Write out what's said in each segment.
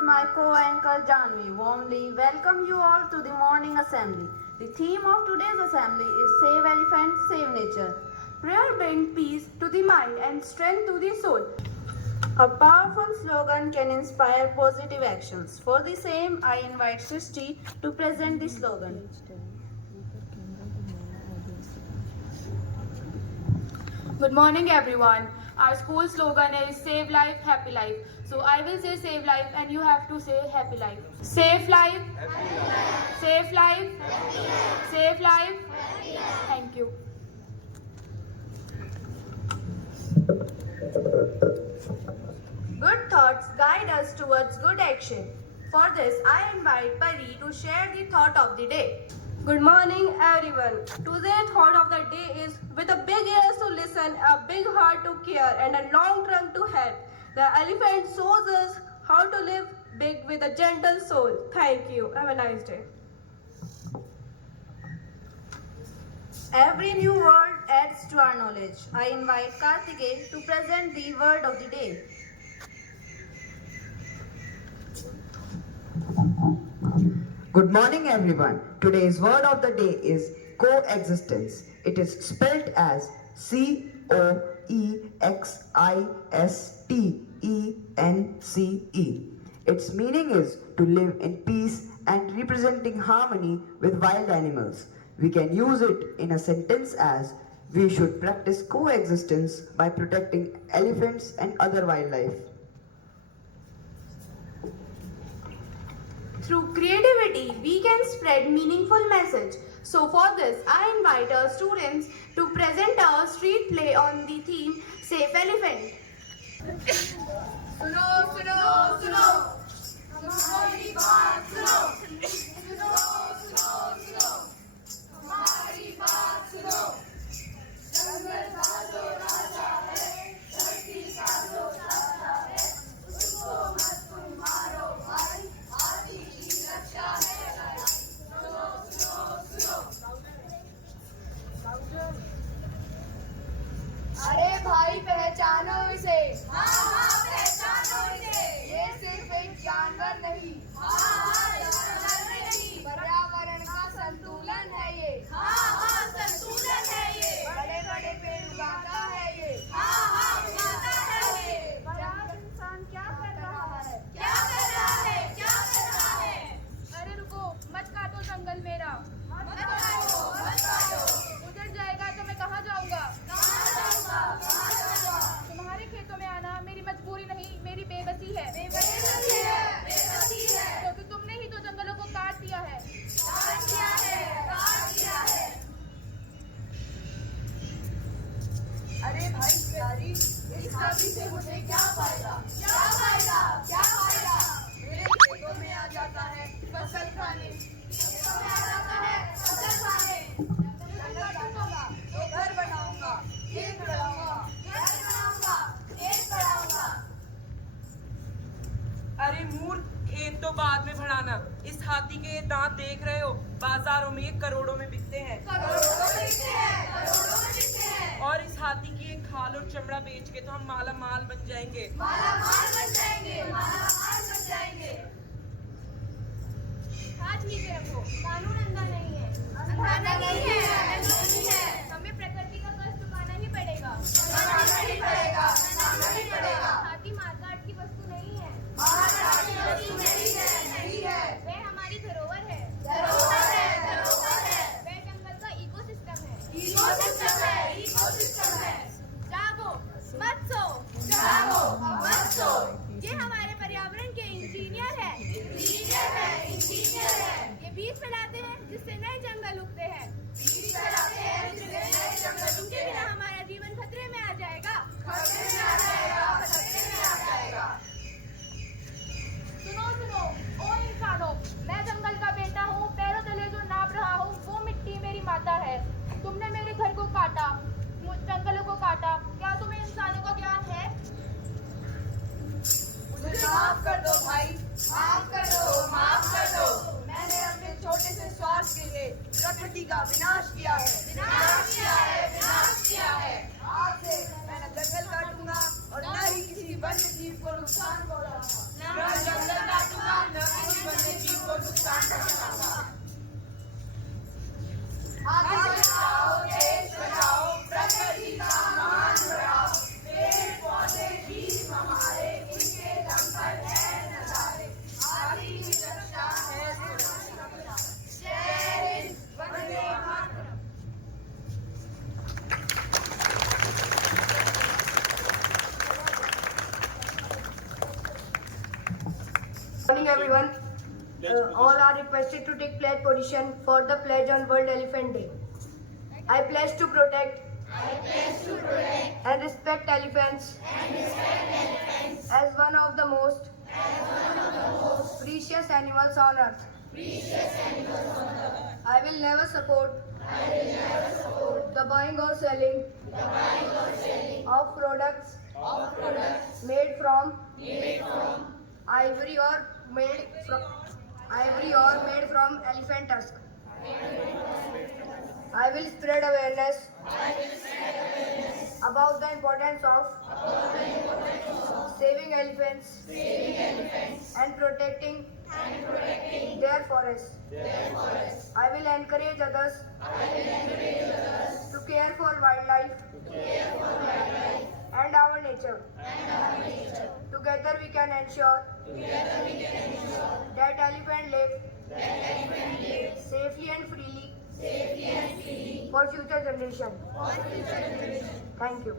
is my co-anchor Janvi. Warmly welcome you all to the morning assembly. The theme of today's assembly is Save Elephant, Save Nature. Prayer brings peace to the mind and strength to the soul. A powerful slogan can inspire positive actions. For the same, I invite Srishti to present the slogan. Good morning everyone. Our school slogan is Save Life, Happy Life. So I will say Save Life and you have to say Happy Life. Safe life, happy life. Safe life, happy life. Safe life, happy life. Thank you. Good thoughts guide us towards good action. For this, I invite Pari to share the thought of the day. Good morning everyone. Today's thought of the day is with a big ears to listen, a big heart to care and a long trunk to help. The elephant shows us how to live big with a gentle soul. Thank you. Have a nice day. Every new word adds to our knowledge. I invite Karthikeya to present the word of the day. Good morning everyone. Today's word of the day is coexistence. It is spelled as COEXISTENCE. Its meaning is to live in peace and representing harmony with wild animals. We can use it in a sentence as we should practice coexistence by protecting elephants and other wildlife. Through creativity, we can spread meaningful message. So for this, I invite our students to present our street play on the theme Safe Elephant. सुनो सुनो सुनो हमारी बात सुनो सुनो सुनो सुनो हमारी बात सुनो जंगल का जो राजा है धरती का जो राजा है उसको मत तुम मारो भाई हाथी की रक्षा है सुनो सुनो सुनो अरे भाई पहचानो इसे हाँ हाँ पहचानो इसे ये सिर्फ एक जानवर नहीं हाँ हाँ जानवर नहीं पर्यावरण का संतुलन है ये हाँ हाँ संतुलन है ये बड़े बड़े पेड़ उगाता है ये हाँ हाँ उगाता है ये बड़ा इंसान क्या कर रहा है क्या कर रहा है क्या कर रहा है अरे रुको, मत काटो जंगल मेरा। मत काटो उजड़ जाएगा तो मैं कहाँ जाऊँगा? कहाँ जाऊँगा तुम्हारे खेतों में आना मेरी मजबूरी नहीं, मेरी बेबसी है। बेबसी है बेबसी है क्योंकि तुमने ही तो जंगलों को काट दिया है। काट दिया है काट दिया है अरे भाई प्यारी इस हाथी से मुझे क्या फायदा क्या फायदा क्या फायदा मेरे खेतों में आ जाता है फसल खाने खेतों में आ जाता है फसल खाने जंगल काटूंगा तो घर बनाऊंगा खेत बढ़ाऊंगा घर बनाऊंगा खेत बढ़ाऊंगा अरे मूर्ख, खेत तो बाद में बढ़ाना। इस हाथी के ये दांत देख रहे हो, बाजारों में ये करोड़ों में बिकते हैं। करोड़ों में बिकते हैं करोड़ों में बिकते हैं और इस हाथी की एक खाल और चमड़ा बेच के तो हम माला माल बन जाएंगे। माला माल बन जाएंगे माला माल बन जाएंगे हाथ नीचे रखो, कानून अंधा नहीं है। अंधा नहीं है नहीं है हमें प्रकृति का कष्ट चुकाना ही पड़ेगा। बनाना ही पड़ेगा बनाना ही पड़ेगा हाथी मारकाट की वस्तु नहीं है, महाराज की वस्तु नहीं है नहीं है वह हमारी धरोहर है। धरोहर है धरोहर है वह जंगल का इकोसिस्टम है। इकोसिस्टम है इकोसिस्टम है जागो, मत सो। जागो मत सो ये हमारे पर्यावरण के इंजीनियर है। इंजीनियर है इंजीनियर है ये बीज फैलाते हैं जिससे नए जंगल उगते हैं। बीज फैलाते हैं जिससे नए जंगल इनके उगते बिना हैं हमारा जीवन खतरे में आ जाएगा। खतरे में आ जाएगा खतरे में आ जाएगा सुनो सुनो, ओ इंसानों, मैं जंगल का बेटा हूँ। पैरों तले जो नाप रहा हूँ वो मिट्टी मेरी माता है। तुमने मेरे घर को काटा, जंगलों को काटा, क्या तुम्हें इंसानों का ज्ञान है? मुझे माफ कर दो भाई माफ कर दो माफ कर दो मैंने अपने छोटे से स्वार्थ के लिए प्रकृति का विनाश किया है विनाश किया है विनाश किया है आज से मैं न जंगल काटूंगा और न ही किसी वन्य जीव को नुकसान पहुंचाऊंगा न जंगल काटूंगा everyone. All are requested to take pledge position for the pledge on World Elephant Day. I pledge to protect and respect elephants as one of the most precious animals on earth. I will never support the buying or selling of products made from ivory or made from elephant tusk. I will spread awareness about the importance of saving elephants and protecting their forests. I will encourage others to care for wildlife and our nature. Together we can ensure that elephants live safely and freely for future generations. Thank you.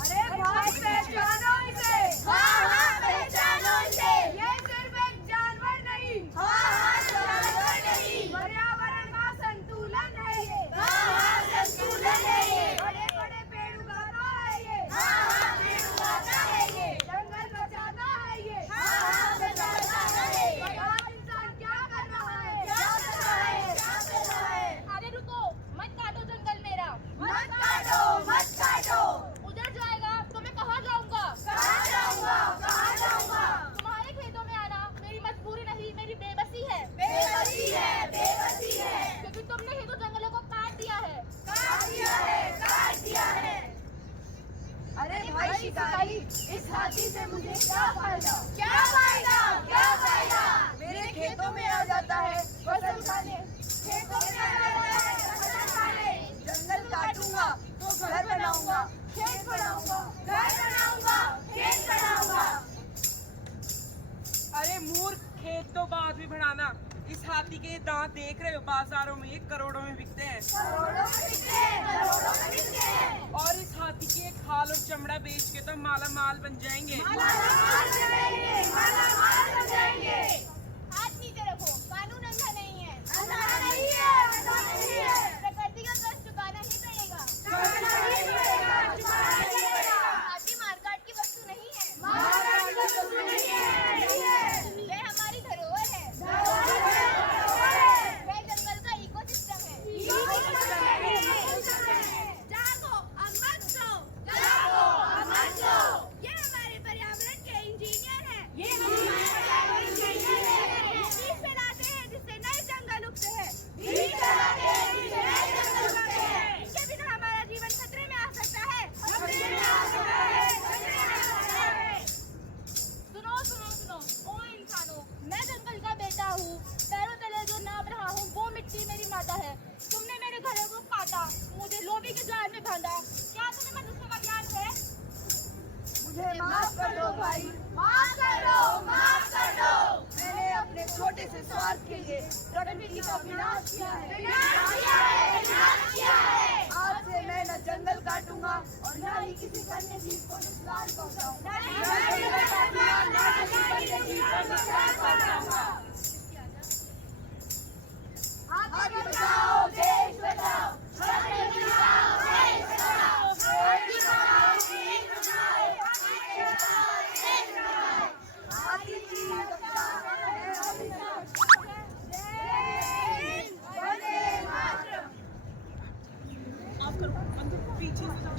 अरे भाई पहचानो इसे। हाँ हाँ पहचानो इसे। ये सिर्फ एक जानवर नहीं। हाँ हाँ जानवर नहीं। पर्यावरण का संतुलन है ये। हाँ हाँ संतुलन है ये। बड़े बड़े पेड़ उगाता है ये। हाँ हाँ पेड़ उगाता है ये। जंगल बचाता है ये। हाँ हाँ बचाता है ये। पर आज इंसान क्या कर रहा है? क्या कर रहा है? क्या कर रहा है? अरे रुको, मत काटो जंगल मेरा। मत काटो, मत काटो। उधर जाएगा तो मैं कहाँ जाऊँगा? कहाँ जाऊँगा? कहाँ जाऊँगा? तुम्हारे खेतों में आना मेरी मजबूरी नहीं, मेरी बेबसी है। बेबसी है, बेबसी है। क्योंकि तुमने ही तो जंगलों को काट दिया है। काट दिया है, काट दिया है। अरे भाई शिकारी, इस हाथी से मुझे क्या फायदा? क्या फायदा? क्या फायदा? मेरे खेतों में आ जाता है फसल खाने। खेतों में आ जाता है फसल खाने। जंगल काटूंगा तो घर बनाऊंगा, खेत बनाऊंगा, घर बनाऊंगा, खेत बनाऊंगा। अरे मूर्ख, खेत तो बाद में बढ़ाना। इस हाथी के दांत देख रहे हो? बाजारों में ये करोड़ों में बिकते हैं। करोड़ों में बिकते हैं, करोड़ों में बिकते हैं। और इस हाथी की एक खाल और चमड़ा बेच के तो माला माल बन जाएंगे। मालामाल बनेंगे, मालामाल बन जाएंगे। हाथ नीचे रखो, कानून अंधा नहीं है। अंधा नहीं है, अंधा नहीं है। प्रकृति का कर्ज चुकाना ही पड़ेगा। चुकाना ही पड़ेगा, चुकाना ही पड़ेगा। हाथी मारकाट की वस्तु नहीं है। मारकाट की वस्तु नहीं है, नहीं है। वे हमारी धरोहर है। धरोहर है, धरोहर है। वे जंगल का इकोसिस्टम है। इकोसिस्टम है, इकोसिस्टम है। जागो, अब मत सो। जागो, अब मत सो। ये हमारे पर्यावरण के इंजीनियर हैं। ये हमारे पर्यावरण के इंजीनियर हैं। बीज फैलाते हैं जिससे नए जंगल उगते हैं। बीज फैलाते हैं जिससे नए जंगल उगते हैं। इनके बिना हमारा जीवन खतरे में आ सकता है। खतरे में आ सकता है, खतरे में आ सकता है। सुनो सुनो सुनो, ओ इंसानों, मैं जंगल का बेटा हूँ। पैरों तले जो नाप रहा हूँ वो मिट्टी मेरी माता है। तुमने मेरे घरों को काटा, मुझे लोभी के जाल में बांधा। क्या तुम्हें मनुष्य का ज्ञान है? मुझे माफ कर दो भाई, माफ कर दो, माफ कर दो। मैंने अपने छोटे से स्वार्थ के लिए प्रकृति का विनाश किया है, विनाश किया है, विनाश किया है। आज से मैं न जंगल काटूंगा और न ही किसी अन्य जीव को नुकसान पहुंचाऊंगा। न जंगल काटूंगा, न किसी अन्य जीव को नुकसान पहुंचाऊंगा। हाथी बचाओ, देश बचाओ। हाथी बचाओ, देश बचाओ। हाथी बचाओ, देश बचाओ। हाथी की रक्षा है अभिशाप। जय हिंद, वंदे मातरम। आप करो, अंदर पीछे से जाओ।